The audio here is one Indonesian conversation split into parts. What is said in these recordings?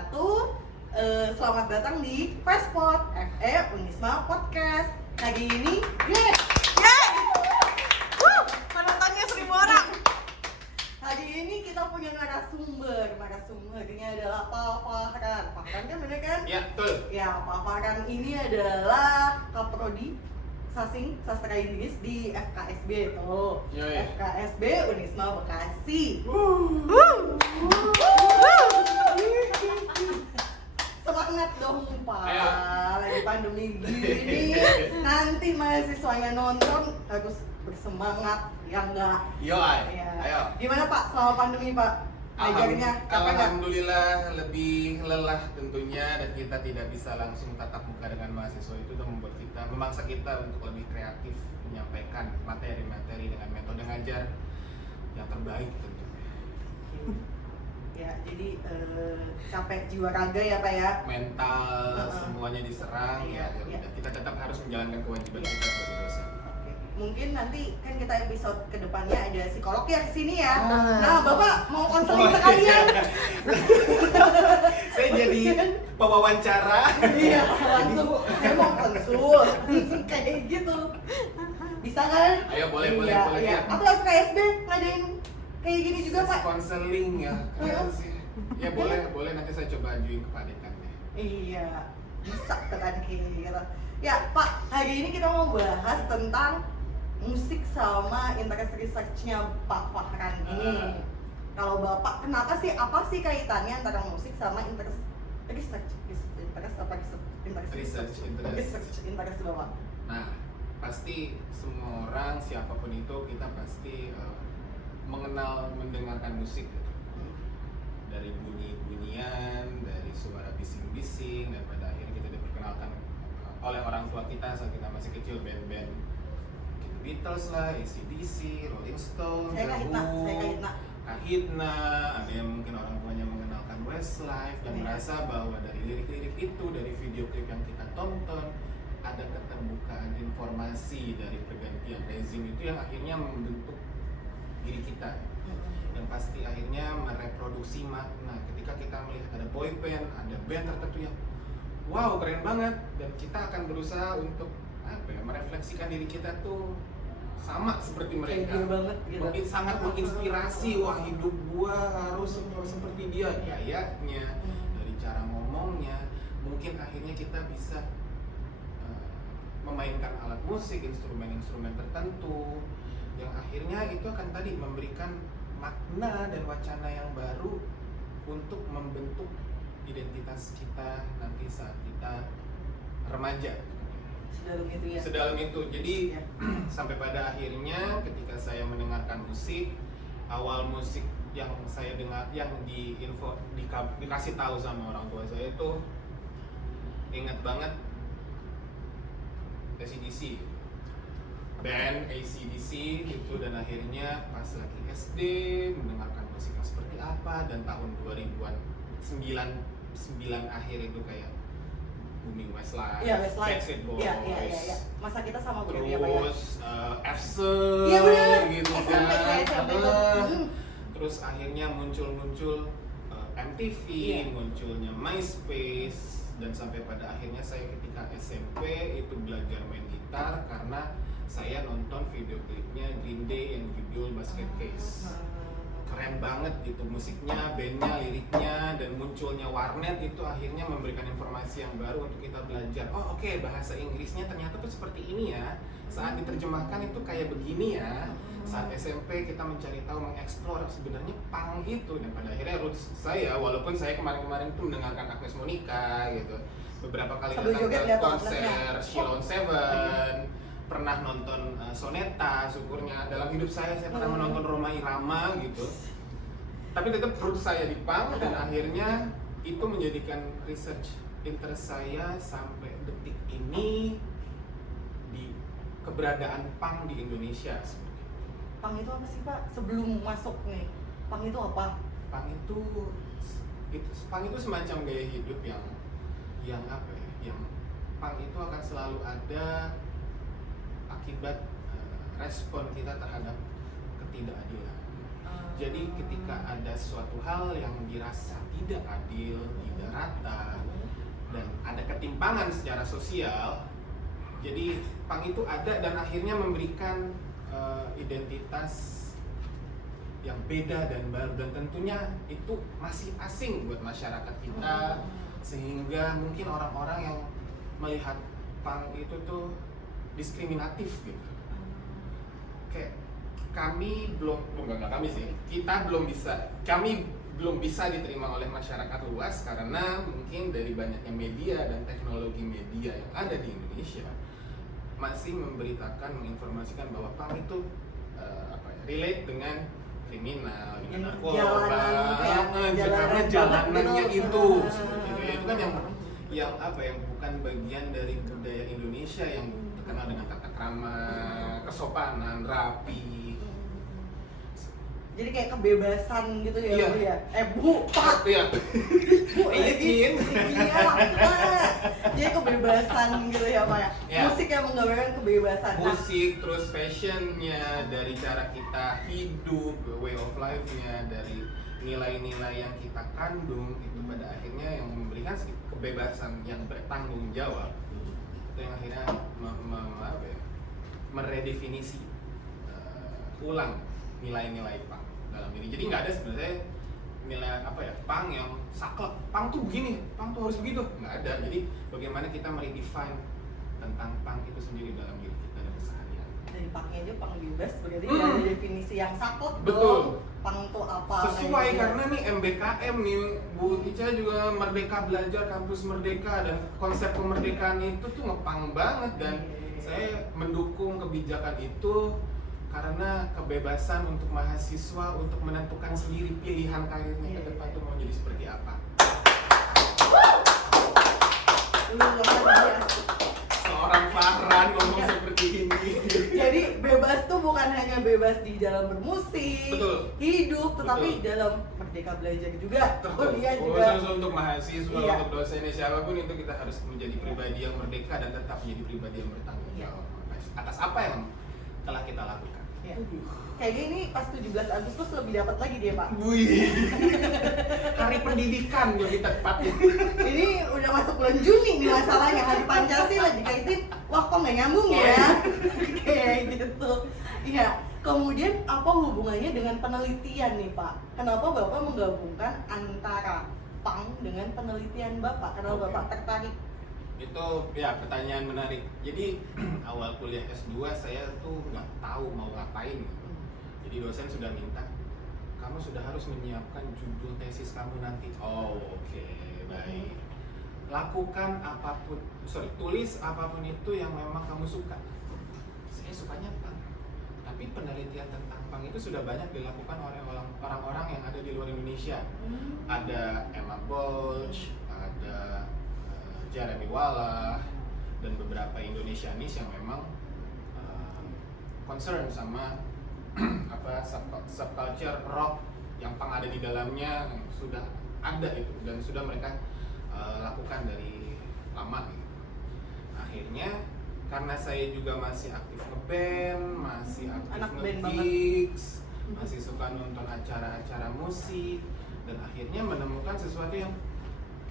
wabarakatuh. Selamat datang di Fastpod FE Unisma Podcast. Hari ini, Penontonnya 1.000 orang. hari ini kita punya narasumbernya adalah Pak Farhan. Pak Farhan kan bener kan? Ya, betul. Ya, Pak Farhan ini adalah Kaprodi Sasing Sastra Inggris di FKSB tuh. Yoi. FKSB Unisma Bekasi. Semangat dong Pak, Ayo. lagi pandemi gini. Nanti mahasiswanya nonton harus bersemangat, ya enggak? Yo, ay. Ya. Ayo. Gimana Pak selama pandemi Pak? Ngajarnya capek nggak? Alhamdulillah lebih lelah tentunya, dan kita tidak bisa langsung tatap muka dengan mahasiswa. Itu udah membuat kita, memaksa kita untuk lebih kreatif menyampaikan materi-materi dengan metode ngajar yang terbaik tentunya. Ya, jadi capek jiwa raga ya Pak ya. Mental semuanya diserang, Iya, ya iya. udah, kita tetap harus menjalankan kewajiban Iya. kita sebagai dosen. Oke. Mungkin nanti kan kita episode kedepannya ada psikolog ya kesini ya. Ah. Nah Bapak mau konseling Oh, sekalian? Saya jadi pewawancara. Iya, langsung mau konsul kayak gitu. Bisa kan? Ayo, boleh, boleh, Iya, boleh, iya. ya. Atau FKSB ngadain kayak gini juga Pak? Konseling ya, keren sih. Ya boleh nanti saya coba ajuin ke Pak Dekannya. Iya, bisa kan kira. Ya Pak, hari ini kita mau bahas tentang musik sama interest research-nya Pak Farhan ini. Kalau Bapak, kenapa sih, apa sih kaitannya antara musik sama interest research? Interest apa research? Interest Bapak. Nah, pasti semua orang, siapapun itu, kita pasti mendengarkan musik gitu. Dari bunyi-bunyian, dari suara bising-bising, dan pada akhirnya kita diperkenalkan oleh orang tua kita saat kita masih kecil, band-band gitu, Beatles lah, AC/DC, Rolling Stone, Saya kahitna. Kahitna, ada yang mungkin orang tuanya mengenalkan Westlife dan Iya. merasa bahwa dari lirik-lirik itu, dari video klip yang kita tonton, ada keterbukaan informasi dari pergantian rezim itu yang akhirnya membentuk diri kita, yang pasti akhirnya mereproduksi makna. Ketika kita melihat ada boy band, ada band tertentu yang wow keren banget, dan kita akan berusaha untuk merefleksikan diri kita tuh sama seperti mereka. Kayak dia banget gitu. Mungkin sangat menginspirasi, wah hidup gua harus seperti dia, gayanya, dari cara ngomongnya. Mungkin akhirnya kita bisa memainkan alat musik, instrumen-instrumen tertentu, yang akhirnya itu akan tadi memberikan makna dan wacana yang baru untuk membentuk identitas kita nanti saat kita remaja. Sedalam itu. Jadi Ya. sampai pada akhirnya ketika saya mendengarkan musik, awal musik yang saya dengar, yang dikasih tahu sama orang tua saya itu, ingat banget AC/DC, band AC/DC gitu. Dan akhirnya pas lagi SD mendengarkan musik yang seperti apa, dan tahun 2000-an 9 akhir itu kayak booming Westlife, Iya, Westlife. Backstreet Boys, Iya. Masa kita sama berarti apa ya? terus Efse, Iya benar. gitu SMP, kan. SMP. Terus akhirnya muncul MTV, Iya. munculnya MySpace, dan sampai pada akhirnya saya ketika SMP itu belajar main gitar karena saya nonton video klipnya Green Day yang judul Basket Case. Keren banget gitu musiknya, bandnya, liriknya, dan munculnya warnet itu akhirnya memberikan informasi yang baru untuk kita belajar. Oh oke, bahasa Inggrisnya ternyata tuh seperti ini ya. Saat diterjemahkan itu kayak begini ya. Saat SMP kita mencari tahu, mengeksplor sebenarnya punk itu, dan pada akhirnya roots saya, walaupun saya kemarin tuh mendengarkan Agnes Monica gitu, beberapa kali Sambil datang joget ke lihat konser Agnesnya. Sheila on Seven, pernah nonton Soneta, syukurnya dalam hidup saya pernah menonton Rhoma Irama gitu. Tapi tetap roots saya di punk, dan akhirnya itu menjadikan research interest saya sampai detik ini di keberadaan punk di Indonesia. Pang itu apa sih Pak? Sebelum masuk nih, pang itu apa? Punk itu semacam gaya hidup yang apa ya? Yang punk itu akan selalu ada akibat respon kita terhadap ketidakadilan. Jadi ketika ada suatu hal yang dirasa tidak adil, tidak rata, dan ada ketimpangan secara sosial, jadi punk itu ada dan akhirnya memberikan identitas yang beda dan baru, dan tentunya itu masih asing buat masyarakat kita, sehingga mungkin orang-orang yang melihat punk itu tuh diskriminatif gitu. Kayak kami belum bisa diterima oleh masyarakat luas karena mungkin dari banyaknya media dan teknologi media yang ada di Indonesia masih memberitakan, menginformasikan bahwa punk itu relate dengan kriminal, dengan narkoba, karena jalanannya itu, itu kan yang bukan bagian dari budaya Indonesia yang terkenal dengan tata krama, kesopanan, rapi. Jadi kayak kebebasan gitu ya, Iya. Bu ya? Bu, Pak! Iya. Bu, Izin. Iya, Pak! Jadi kebebasan gitu ya, Pak ya? Iya. Musik yang menggambarkan kebebasan. Nah, Musik, terus fashionnya, dari cara kita hidup, way of life-nya, dari nilai-nilai yang kita kandung, itu pada akhirnya yang memberikan kebebasan yang bertanggung jawab. Itu yang akhirnya meredefinisi ulang nilai-nilai punk dalam diri. Jadi nggak ada sebenarnya nilai punk yang saklek, punk tuh begini, punk tuh harus begitu, nggak ada. Jadi bagaimana kita meredefine tentang punk itu sendiri dalam diri kita dan keseharian. dari punknya aja punk bebas, berarti nggak ada definisi yang saklek Betul. dong. Punk tuh apa? Sesuai kayak gitu. karena nih MBKM nih Bu Ica juga Merdeka Belajar Kampus Merdeka, dan konsep kemerdekaan itu tuh ngepang banget, dan saya mendukung kebijakan itu karena kebebasan untuk mahasiswa untuk menentukan sendiri pilihan karirnya ke depan tuh mau jadi seperti apa. Luar biasa. Seorang Farhan ngomong seperti ini. Jadi bebas tuh bukan hanya bebas di dalam bermusik, Betul. hidup, tetapi Betul. dalam merdeka belajar juga. Kuliah juga. Khusus untuk mahasiswa, Iya. untuk dosennya siapapun itu kita harus menjadi pribadi yang merdeka dan tetap menjadi pribadi yang bertanggung jawab atas apa yang telah kita lakukan. Ya. Kayaknya ini pas 17 Agustus lebih dapat lagi dia, Pak. Wih, hari pendidikan lebih tepatnya. Ini udah masuk bulan Juni nih masalahnya, hari Pancasila dikaitin, wah kok nggak nyambung ya? Kayak gitu. Iya. Kemudian apa hubungannya dengan penelitian nih, Pak? Kenapa Bapak menggabungkan antara punk dengan penelitian Bapak? Kenapa Oke. Bapak tertarik? Itu ya pertanyaan menarik. Jadi awal kuliah S2 saya tuh nggak tahu mau ngapain gitu. Jadi dosen sudah minta, kamu sudah harus menyiapkan judul tesis kamu nanti. Oh oke, baik. Lakukan apapun, tulis apapun itu yang memang kamu suka. Saya sukanya punk, tapi penelitian tentang punk itu sudah banyak dilakukan oleh orang-orang yang ada di luar Indonesia. Ada Emma Bolch, ada Jeremy Walla, dan beberapa Indonesianis yang memang concern sama subculture rock yang punk ada di dalamnya, sudah ada itu dan sudah mereka lakukan dari lama gitu. Akhirnya karena saya juga masih aktif ngeband, masih aktif Anak band nge-gigs, masih suka nonton acara-acara musik, dan akhirnya menemukan sesuatu yang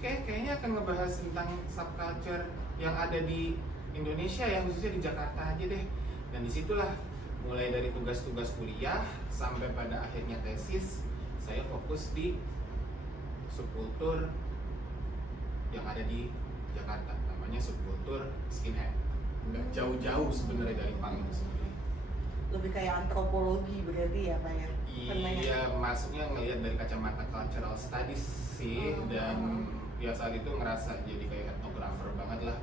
kayaknya akan ngebahas tentang subculture yang ada di Indonesia ya, khususnya di Jakarta aja deh. Dan disitulah mulai dari tugas-tugas kuliah sampai pada akhirnya tesis, saya fokus di subkultur yang ada di Jakarta, namanya subkultur skinhead. Nggak jauh-jauh sebenarnya dari punk itu sendiri. Lebih kayak antropologi berarti ya, Pak ya? Iya, masuknya ngelihat dari kacamata cultural studies sih, dan ya saat itu ngerasa jadi kayak etnografer banget lah.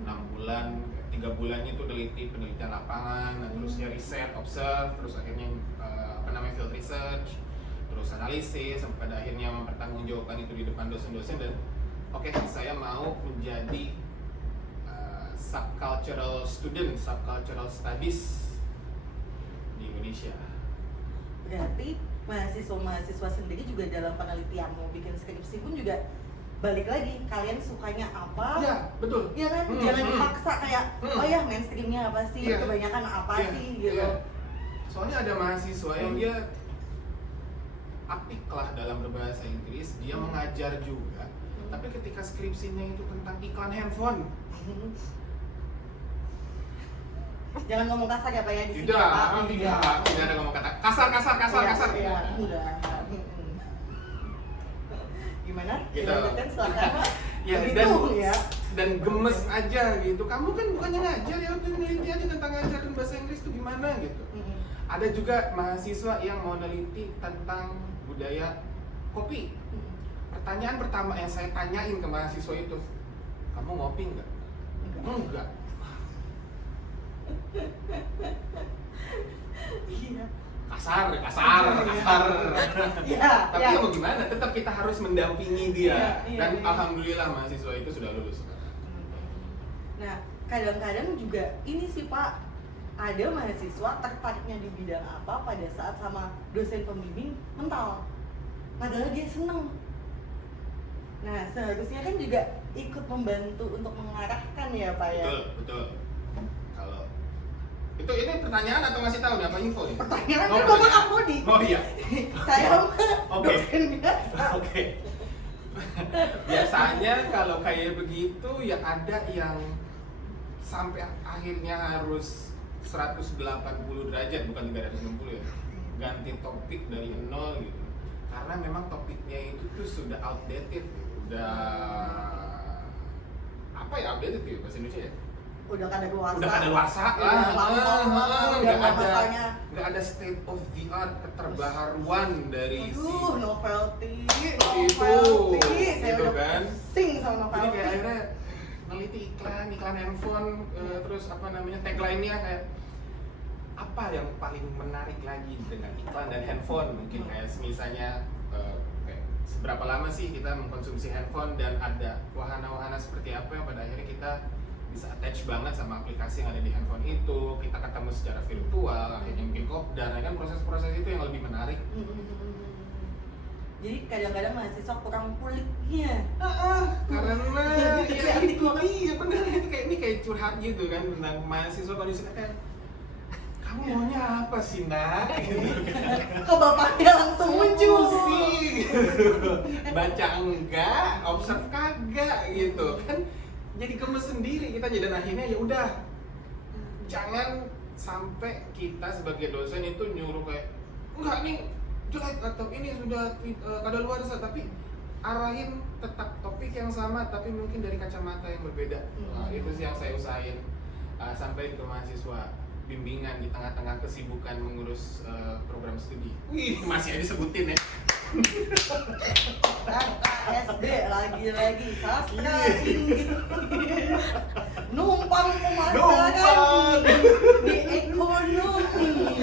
6 bulan, 3 bulannya itu penelitian lapangan, terus ya riset, observe, terus akhirnya field research, terus analisis, sampai pada akhirnya mempertanggungjawabkan itu di depan dosen-dosen. Dan oke, saya mau menjadi subcultural student, subcultural studies di Indonesia. Berarti mahasiswa-mahasiswa sendiri juga dalam penelitian mau bikin skripsi pun juga balik lagi, kalian sukanya apa? Iya, betul. Iya kan? Jangan dipaksa kayak, oh ya mainstreamnya apa sih? Iya. Kebanyakan apa Iya, sih? Gitu. iya. Soalnya ada mahasiswa yang dia apik lah dalam berbahasa Inggris, dia mengajar juga. Tapi ketika skripsinya itu tentang iklan handphone, Jangan ngomong kasar ya Pak ya di sini. tidak, Pak. tidak ada ngomong kata kasar. Iya, enggak. Gimana? Gitu. Dilanjutkan silakan Pak. Ya, Begitu, ya. dan gemes aja gitu. Kamu kan bukannya ngajar ya, udah neliti aja tentang ngajarin bahasa Inggris itu gimana gitu. Ada juga mahasiswa yang mau neliti tentang budaya kopi. Pertanyaan pertama yang saya tanyain ke mahasiswa itu, kamu ngopi nggak? Enggak. Iya. Kasar. Iya. Tapi ya mau gimana? Tetap kita harus mendampingi dia. Iya, Dan iya. alhamdulillah mahasiswa itu sudah lulus sekarang. Nah, kadang-kadang juga ini sih Pak, ada mahasiswa tertariknya di bidang apa pada saat sama dosen pembimbing mental. Padahal dia seneng. Nah, seharusnya kan juga ikut membantu untuk mengarahkan ya Pak ya. Betul. Kalau ini pertanyaan atau ngasih tahu nih apa info nih? Pertanyaan Oh, kan Bapak pertanyaan. Kapodi. Oh iya. Saya mah Oke. dosen biasa. Oke. Biasanya kalau kayak begitu ya ada yang sampai akhirnya harus 180 derajat bukan 360 ya. Ganti topik dari nol gitu. Karena memang topiknya itu tuh sudah outdated, udah apa ya outdated ya bahasa Indonesia ya? Udah kadaluarsa. Udah kadaluarsa lah. Udah nggak masanya. Nggak ada state of the art keterbaharuan dari Aduh, novelty, itu, saya gitu udah kan. pusing sama Jadi novelty. kayak akhirnya neliti iklan handphone, terus apa namanya tagline-nya kayak apa yang paling menarik lagi dengan iklan dan handphone, mungkin kayak misalnya kayak seberapa lama sih kita mengkonsumsi handphone dan ada wahana-wahana seperti apa yang pada akhirnya kita bisa attach banget sama aplikasi yang ada di handphone itu, kita ketemu secara virtual, akhirnya mungkin kopdar, kan proses-proses itu yang lebih menarik. Jadi kadang-kadang mahasiswa kurang kuliknya. Karena iya benar itu kayak curhat gitu kan tentang mahasiswa kondisinya kan kamu maunya apa sih nak? Kok bapaknya langsung muncul sih baca enggak, observe kagak gitu kan, jadi gemes sendiri kita. Dan akhirnya ya udah, jangan sampai kita sebagai dosen itu nyuruh kayak enggak nih jelek atau ini sudah kadaluarsa, tapi arahin tetap topik yang sama tapi mungkin dari kacamata yang berbeda. Nah, itu sih yang saya usahain sampai ke mahasiswa bimbingan di tengah-tengah kesibukan mengurus program studi. Wih, masih ada disebutin ya. SD lagi sastra Inggris numpang pemasaran di ekonomi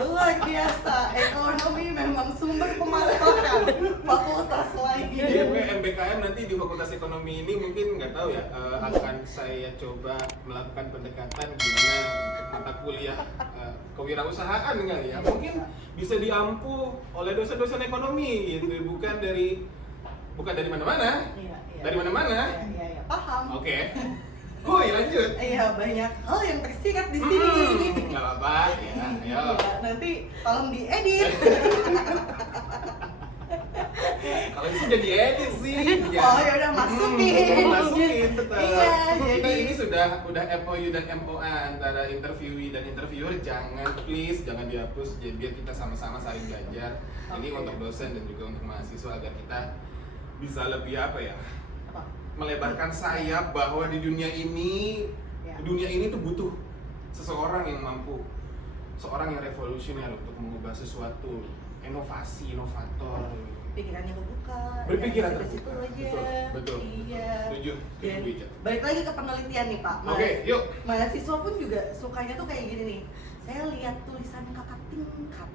luar biasa. Ekonomi memang sumber pemasaran fakultas lagi. Jadi MBKM nanti di Fakultas Ekonomi ini mungkin nggak tahu ya, akan saya coba melakukan pendekatan gimana untuk mata kuliah kewirausahaan kali ya, mungkin bisa diampu oleh dosen-dosen ekonomi gitu, bukan dari mana-mana. Iya. Dari mana-mana. Iya, paham. Oke. Kuy, lanjut. Iya, banyak hal yang tersirat di sini. Nggak apa-apa ya. Ayo. Iya, nanti tolong diedit. Kalau itu jadi edit sih. Oh ya udah masukin. Tetap. Iya, Kita jadi ini sudah MOU dan MOA antara interviewee dan interviewer, jangan dihapus, jadi biar kita sama-sama saling belajar. Ini Oke. untuk dosen dan juga untuk mahasiswa agar kita bisa lebih apa ya? apa? Melebarkan sayap bahwa di dunia ini Ya. tuh butuh seseorang yang mampu, seorang yang revolusioner untuk mengubah sesuatu, inovator. Pikirannya kebuka. Berpikiran dari situ terbuka. aja. Betul. Iya. Setuju, Dan Wija. balik lagi ke penelitian nih Pak. Oke, yuk. Mahasiswa pun juga sukanya tuh kayak gini nih. Saya lihat tulisan kakak tingkat,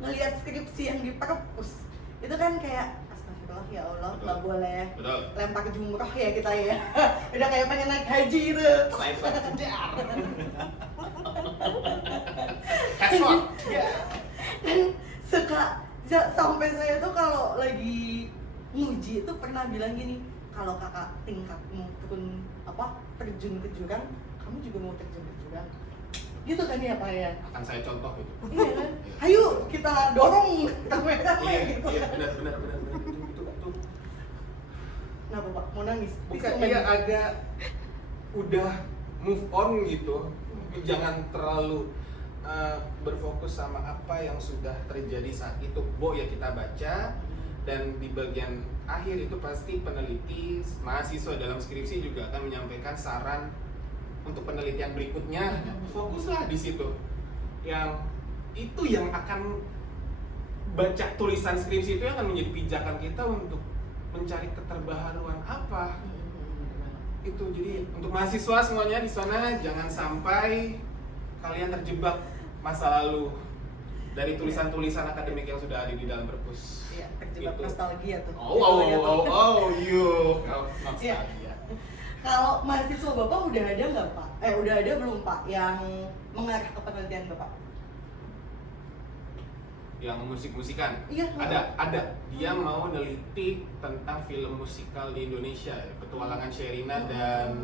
ngelihat skripsi yang di perpus, itu kan kayak astagfirullah ya Allah, Betul. nggak boleh Betul. lempar jumroh ya kita ya. Udah kayak pengen naik haji gitu. Sniper. Headshot. Dan sampai saya tuh kalau lagi nguji itu pernah bilang gini, kalau kakak tingkatmu terjun ke jurang, kamu juga mau terjun ke jurang. Gitu kan ya Pak ya? Akan saya contoh itu. Iya kan? Iya. Ayo kita dorong kamera Iya, gitu. iya, benar itu. Kenapa Pak? Mau nangis? Bukan, Tisu dia nggak? agak udah move on gitu. Jangan terlalu berfokus sama apa yang sudah terjadi saat itu. Ya kita baca, dan di bagian akhir itu pasti peneliti, mahasiswa dalam skripsi juga akan menyampaikan saran untuk penelitian berikutnya. Fokuslah di situ. Yang itu yang akan baca tulisan skripsi itu yang akan menjadi pijakan kita untuk mencari keterbaharuan apa. Itu jadi untuk mahasiswa semuanya di sana, jangan sampai kalian terjebak masa lalu dari tulisan-tulisan akademik yang sudah ada di dalam perpus. Iya, terjebak Gitu. nostalgia tuh. Iya. Kalau mahasiswa Bapak udah ada nggak Pak? Udah ada belum Pak yang mengarah ke penelitian Bapak? Yang musik-musikan? Iya. Ada. Dia mau neliti tentang film musikal di Indonesia, ya. Petualangan Sherina dan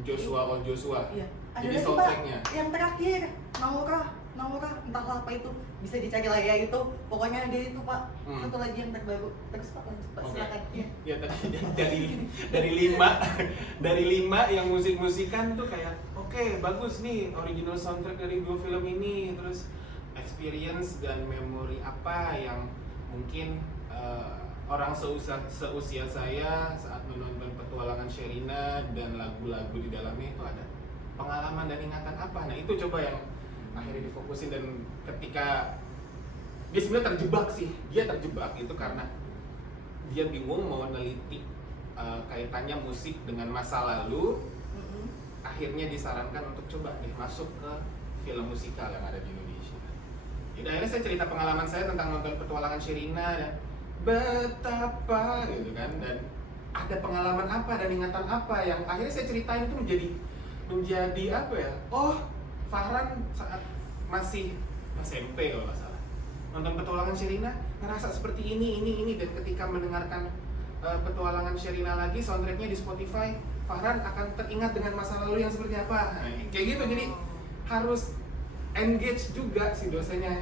Joshua All Joshua. Iya. Ada Jadi lagi Pak, soundtracknya. yang terakhir, Naura, entahlah apa itu, bisa dicari lah ya itu. Pokoknya ada itu Pak. Satu lagi yang terbaru. Terus Pak, lanjut Pak, Oke. silakan. Iya. Ya tadi dari lima yang musik-musikan tuh kayak oke, bagus nih original soundtrack dari 2 film ini, terus experience dan memori apa yang mungkin orang seusia saya saat menonton Petualangan Sherina dan lagu-lagu di dalamnya itu ada pengalaman dan ingatan apa. Nah itu coba yang akhirnya difokusin, dan ketika dia sebenarnya terjebak itu karena dia bingung mau neliti kaitannya musik dengan masa lalu. Akhirnya disarankan untuk coba deh masuk ke film musikal yang ada di Indonesia. Jadi akhirnya saya cerita pengalaman saya tentang nonton Petualangan Sherina dan betapa gitu kan, dan ada pengalaman apa dan ingatan apa yang akhirnya saya ceritain itu menjadi apa ya? Oh, Fahran saat masih SMP kalau nggak salah nonton Petualangan Sherina ngerasa seperti ini, dan ketika mendengarkan Petualangan Sherina lagi soundtracknya di Spotify, Fahran akan teringat dengan masa lalu yang seperti apa. Nah, kayak gitu. Jadi harus engage juga si dosennya.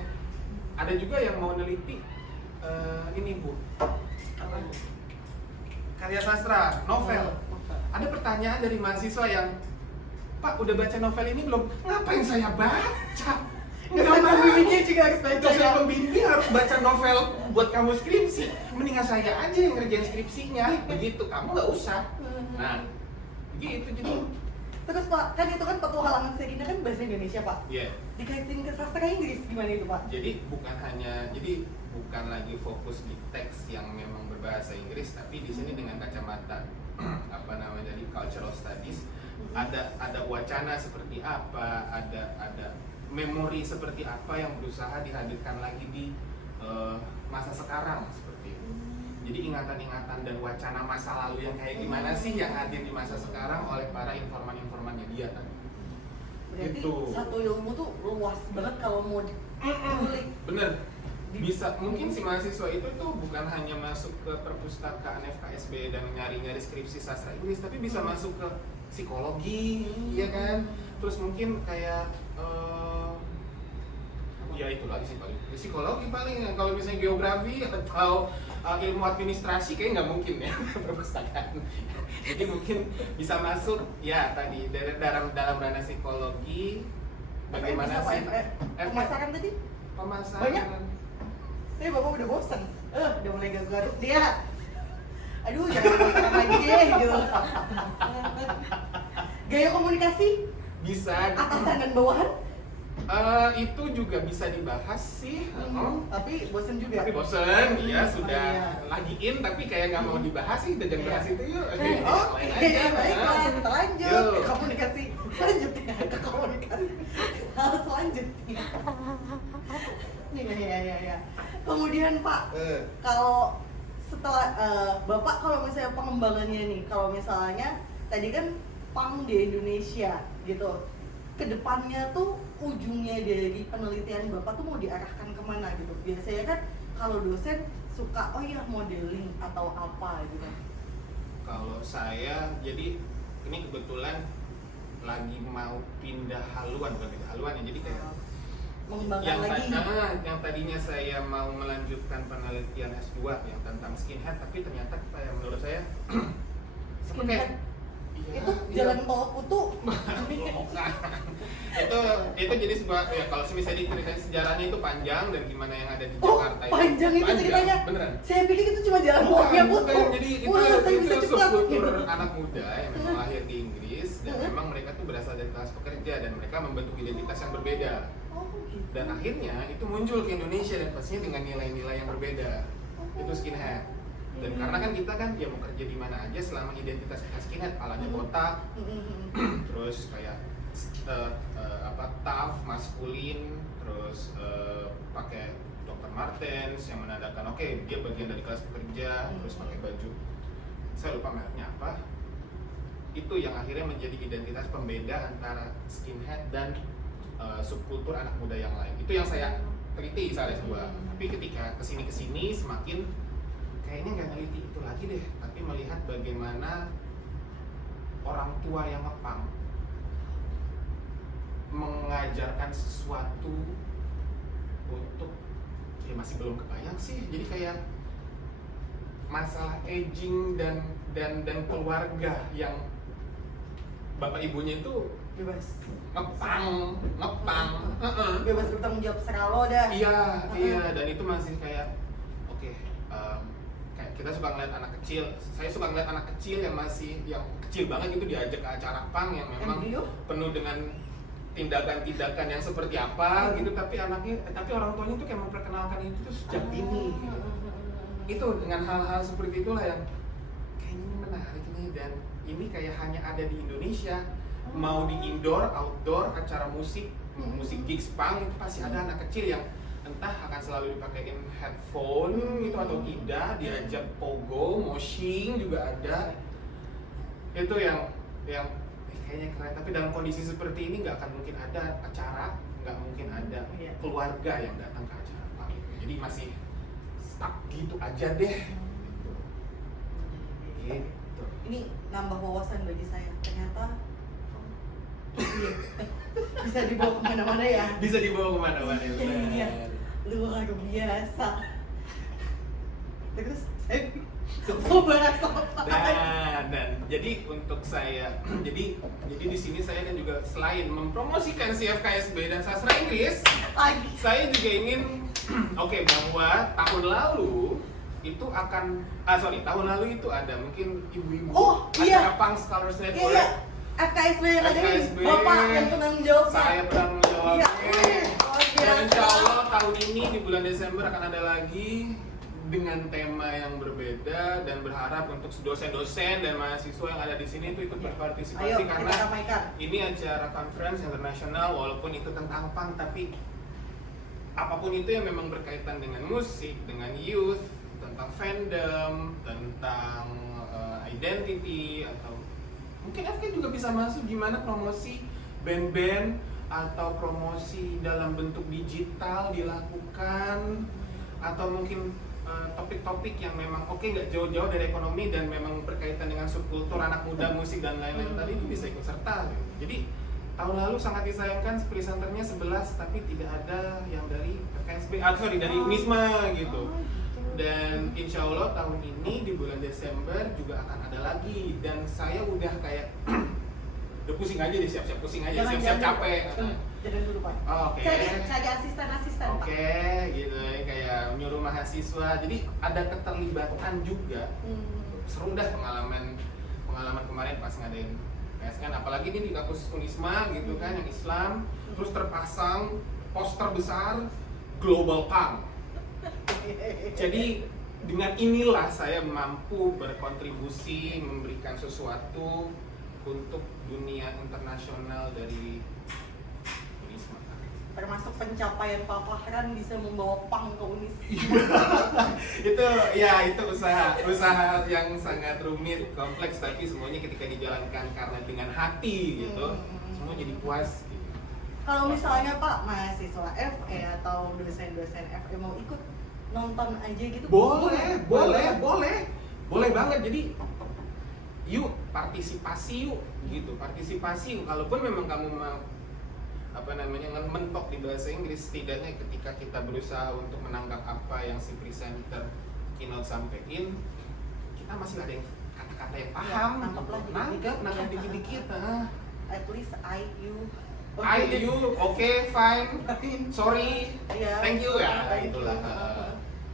Ada juga yang mau neliti ini Bu, apa? Karya sastra, novel. Ada pertanyaan dari mahasiswa yang, Pak, udah baca novel ini belum? Ngapain saya baca? Dosen pembimbingnya juga harus baca Dosen ya. pembimbing harus baca novel buat kamu skripsi. Mendingan saya aja yang ngerjain skripsinya. Begitu, kamu nggak usah. Nah, gitu jadi. Terus Pak, kan itu kan Petualangan Sherina kan bahasa Indonesia Pak. Iya. Dikaitin ke sastra Inggris gimana itu Pak? Jadi bukan lagi fokus di teks yang memang berbahasa Inggris, tapi di sini dengan kacamata apa namanya di cultural studies, ada wacana seperti apa, ada memori seperti apa yang berusaha dihadirkan lagi di masa sekarang seperti itu. Jadi ingatan-ingatan dan wacana masa lalu yang kayak gimana sih yang hadir di masa sekarang oleh para informan-informannya dia tadi. Berarti Gitu. satu ilmu tuh luas banget kalau mau dikulik. Bener. Bisa mungkin si mahasiswa itu tuh bukan hanya masuk ke perpustakaan FKSB dan nyari-nyari skripsi sastra Inggris, tapi bisa masuk ke psikologi, ya kan? Terus mungkin kayak ya itu lagi sih paling psikologi paling. Kalau misalnya geografi atau ilmu administrasi kayak nggak mungkin ya perpustakaan. Jadi mungkin bisa masuk ya tadi dalam ranah psikologi. Bagaimana sih Pemasaran tadi? pemasaran? Banyak? Tapi Bapak udah bosen, udah mulai garuk dia. Aduh, jangan pemasaran lagi deh gitu. Gaya komunikasi? Bisa. Atasan dan bawahan? Itu juga bisa dibahas sih. Tapi bosen juga. Tapi bosen, ya Oh, sudah iya. lagi in tapi kayak nggak mau dibahas sih, dan jangan bahas itu yuk. Oke, Lain aja. baiklah, kita lanjut Yuk. ke komunikasi selanjutnya. Hal selanjutnya. Iya. Kemudian Pak, kalau setelah Bapak kalau misalnya pengembangannya nih, kalau misalnya tadi kan punk di Indonesia gitu, kedepannya tuh ujungnya dari penelitian Bapak tuh mau diarahkan kemana gitu? Biasanya kan kalau dosen suka modeling atau apa gitu. Kalau saya, jadi ini kebetulan lagi mau pindah haluan, bukan pindah haluan ya, jadi kayak mengembangkan lagi. yang tadinya saya mau melanjutkan penelitian S2 yang tentang skinhead, tapi ternyata kayak menurut saya Skinhead iya, itu jalan tol Kutu. Bukan. itu jadi sebuah ya, kalau misalnya diceritain sejarahnya itu panjang dan gimana yang ada di Oh, Jakarta panjang itu ceritanya. beneran. Saya pikir itu cuma jalan tolnya Kutu. Bukan, jadi Wah, saya bisa itu cepat. subkultur anak muda yang memang lahir di Inggris dan memang mereka tuh berasal dari kelas pekerja dan mereka membentuk identitas yang berbeda. Oh, gitu. Dan akhirnya itu muncul ke Indonesia dan pastinya dengan nilai-nilai yang berbeda. Itu skinhead. Dan karena kan kita kan ya mau kerja di mana aja selama identitas kita skinhead, palanya botak, terus kayak tough, maskulin, terus pakai Dr. Martens yang menandakan oke, dia bagian dari kelas pekerja, terus pakai baju saya lupa mereknya apa. Itu yang akhirnya menjadi identitas pembeda antara skinhead dan subkultur anak muda yang lain. Itu yang saya teliti saat S2. Tapi ketika kesini semakin kayaknya nggak neliti itu lagi deh, tapi melihat bagaimana orang tua yang ngepang mengajarkan sesuatu untuk ya masih belum kebayang sih. Jadi kayak masalah aging dan keluarga yang bapak ibunya itu Bebas. ngepang. Bebas bertanggung jawab seralo dah. Iya, dan itu masih kayak oke, kayak kita suka ngeliat anak kecil, saya suka ngeliat anak kecil yang masih yang kecil banget gitu diajak ke acara pang yang memang penuh dengan tindakan-tindakan yang seperti apa gitu, tapi orang tuanya tuh kayak memperkenalkan itu tuh sejak dini gitu. Itu dengan hal-hal seperti itulah yang kayaknya ini menarik nih, dan ini kayak hanya ada di Indonesia. Mau di indoor, outdoor, acara musik gigs punk itu pasti ada anak kecil yang entah akan selalu dipakein headphone gitu atau tidak, diajak pogo, moshing juga ada. Itu yang kayaknya keren. Tapi dalam kondisi seperti ini nggak akan mungkin ada acara, nggak mungkin ada keluarga yang datang ke acara punk itu. Jadi masih stuck gitu aja deh. Gitu. Ini nambah wawasan bagi saya. Ternyata bisa dibawa kemana-mana ya. Bisa dibawa kemana-mana. Iya, luar biasa. Terus saya mau bahas apa? Dan jadi untuk saya, jadi di sini saya kan juga selain mempromosikan CFKSB dan sastra Inggris, saya juga ingin bahwa tahun lalu itu akan tahun lalu itu ada mungkin ibu-ibu acara Punk Scholars Network. FKSB yang ada ini, FKSB, Bapak yang penanggung jawabnya. Saya penanggung jawabnya. Iya. Dan insya Allah tahun ini di bulan Desember akan ada lagi dengan tema yang berbeda, dan berharap untuk dosen-dosen dan mahasiswa yang ada di sini itu ikut berpartisipasi. Karena ini acara conference internasional, walaupun itu tentang punk, tapi apapun itu yang memang berkaitan dengan musik, dengan youth, tentang fandom, tentang identity, atau mungkin FK juga bisa masuk gimana promosi band-band atau promosi dalam bentuk digital dilakukan, atau mungkin topik-topik yang memang nggak jauh-jauh dari ekonomi dan memang berkaitan dengan subkultur anak muda, musik dan lain-lain tadi itu bisa ikut serta. Jadi tahun lalu sangat disayangkan presenternya 11 tapi tidak ada yang dari FKSB, dari Unisma gitu. Dan insya Allah tahun ini di bulan Desember juga akan ada lagi, dan saya udah kayak udah pusing aja deh, siap-siap pusing aja, siap-siap capek. Jadi dulu Pak. Oke. Cari asisten Pak. Oke, gitu ya, kayak nyuruh mahasiswa. Jadi ada keterlibatan juga. Seru dah pengalaman kemarin pas ngadain PSN, apalagi ini di kampus Unisma gitu kan, yang Islam, terus terpasang poster besar Global Punk. Jadi dengan inilah saya mampu berkontribusi, memberikan sesuatu untuk dunia internasional dari Unisma. Termasuk pencapaian Pak Fahran bisa membawa punk ke Unisma. itu usaha yang sangat rumit, kompleks, tapi semuanya ketika dijalankan karena dengan hati gitu, semua jadi puas. Gitu. Kalau misalnya Pak mahasiswa FE atau dosen-dosen FE mau ikut nonton aja gitu, boleh banget. Jadi yuk partisipasi yuk gitu, partisipasi. Kalaupun memang kamu mau mentok di bahasa Inggris, setidaknya ketika kita berusaha untuk menangkap apa yang si presenter keynote sampein, kita masih ada yang kata-kata yang paham, nangkep dikit-dikit. At least you oke, fine, sorry, Iya. thank you ya, itulah.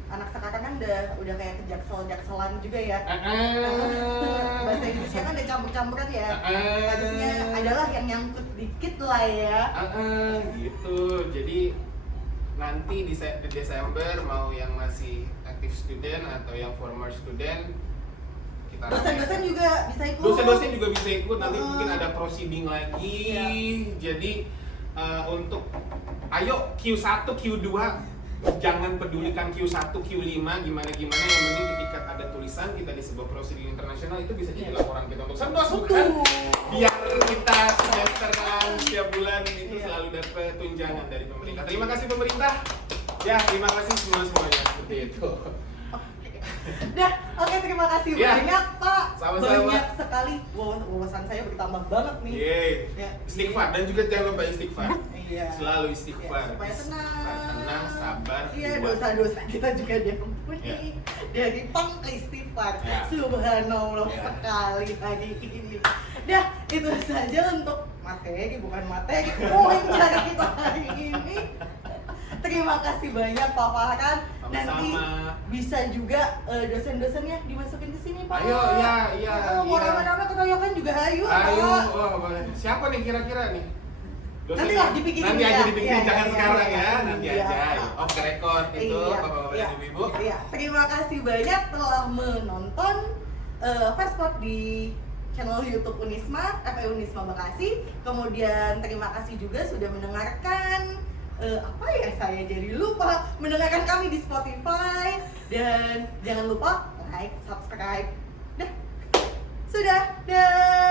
Anak sekarang kan udah kayak kejaksel-jakselan juga ya. Bahasa Inggrisnya kan udah campur-campuran ya. Harusnya adalah yang nyangkut dikit lah ya. Gitu. Jadi nanti di Desember mau yang masih active student atau yang former student, kita dosen-dosen juga bisa ikut. Dosen-dosen juga bisa ikut. Nanti mungkin ada proceeding lagi. Iya. Jadi untuk ayo Q1, Q2 jangan pedulikan Q1, Q5 gimana-gimana, yang penting ketika ada tulisan kita di sebuah prosedur internasional itu bisa jadi laporan kita untuk sendos, bukan? Biar kita sejahteraan setiap bulan itu selalu dapat tunjangan dari pemerintah. Terima kasih pemerintah. Ya, terima kasih semuanya seperti itu. Dah, oke, terima kasih banyak Pak. Sama-sama. Banyak sekali wawasan saya bertambah banget nih. Ya. Istighfar dan juga jangan lupa istighfar. Iya. Selalu istighfar. Supaya tenang, sabar. Iya, kuat. dosa-dosa kita juga diampuni. Ya. Dari pang ke istighfar. Ya. Subhanallah Ya. sekali hari ini. Dah, itu saja untuk materi, bukan materi, poin cara kita hari ini. Terima kasih banyak Pak Farhan. Nanti bisa juga dosen-dosennya dimasukin ke sini Pak. Ayo, iya. Mau rame-rame keroyokan juga ayo. Ayo, Pak. boleh. Siapa nih kira-kira nih? Nanti lah dipikirin nanti ya. aja dipikirin, Iya, jangan iya, sekarang iya, ya, iya. nanti Iya. aja. Off the record itu, Iya, bapak-bapak iya, dan ibu-ibu. Iya, terima kasih banyak telah menonton Fastpod di channel YouTube Unisma, FE Unisma Bekasi. Kemudian terima kasih juga sudah mendengarkan apa ya, saya jadi lupa, mendengarkan kami di Spotify, dan jangan lupa like, subscribe. Dah. Sudah. Dah.